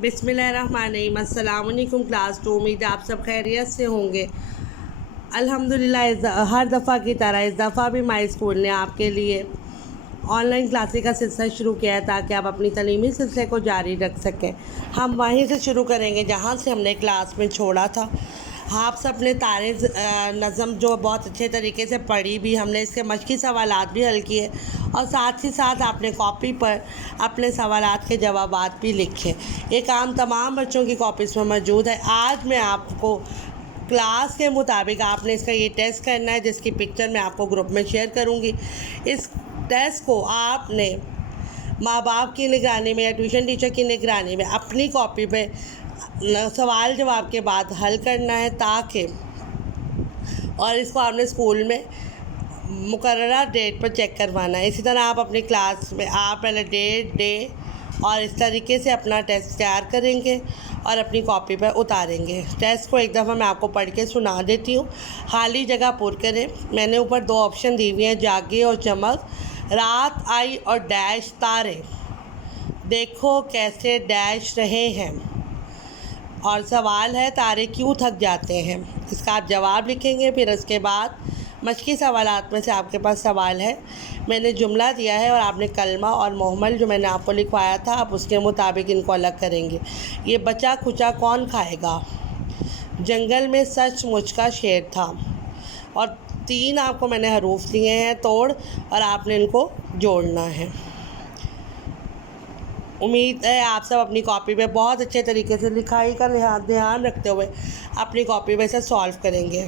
بسم اللہ الرحمن الرحیم۔ السلام علیکم کلاس 2، امید آپ سب خیریت سے ہوں گے۔ الحمدللہ ہر دفعہ کی طرح اس دفعہ بھی مائی اسکول نے آپ کے لیے آن لائن کلاسز کا سلسلہ شروع کیا ہے تاکہ آپ اپنی تعلیمی سلسلے کو جاری رکھ سکیں۔ ہم وہیں سے شروع کریں گے جہاں سے ہم نے کلاس میں چھوڑا تھا۔ آپ سب نے طارز نظم جو بہت اچھے طریقے سے پڑھی بھی، ہم نے اس کے مشقی سوالات بھی حل کیے اور ساتھ ہی ساتھ آپ نے کاپی پر اپنے سوالات کے جوابات بھی لکھے۔ یہ کام تمام بچوں کی کاپیز میں موجود ہے۔ آج میں آپ کو کلاس کے مطابق آپ نے اس کا یہ ٹیسٹ کرنا ہے، جس کی پکچر میں آپ کو گروپ میں شیئر کروں گی۔ اس ٹیسٹ کو آپ نے ماں باپ کی نگرانی میں یا ٹیوشن ٹیچر کی نگرانی میں اپنی کاپی پہ سوال جواب کے بعد حل کرنا ہے اور اس کو آپ نے اسکول میں مقررہ ڈیٹ پر چیک کروانا ہے۔ اسی طرح آپ اپنی کلاس میں آپ پہلے ڈیٹ، ڈے اور اس طریقے سے اپنا ٹیسٹ تیار کریں گے اور اپنی کاپی پر اتاریں گے۔ ٹیسٹ کو ایک دفعہ میں آپ کو پڑھ کے سنا دیتی ہوں۔ خالی جگہ پر کریں۔ میں نے اوپر 2 آپشن دی ہوئی ہیں، جاگے اور چمک۔ رات آئی اور ڈیش تارے، دیکھو کیسے ڈیش رہے ہیں۔ اور سوال ہے تارے کیوں تھک جاتے ہیں؟ اس کا آپ جواب لکھیں گے۔ پھر اس کے بعد مشقی سوالات میں سے آپ کے پاس سوال ہے، میں نے جملہ دیا ہے اور آپ نے کلمہ اور محمل جو میں نے آپ کو لکھوایا تھا آپ اس کے مطابق ان کو الگ کریں گے۔ یہ بچا کھچا کون کھائے گا؟ جنگل میں سچ مچ کا شیر تھا۔ اور 3 آپ کو میں نے حروف دیے ہیں توڑ، اور آپ نے ان کو جوڑنا ہے۔ امید ہے آپ سب اپنی کاپی پہ بہت اچھے طریقے سے لکھائی کا دھیان رکھتے ہوئے اپنی کاپی پہ سے سالو کریں گے۔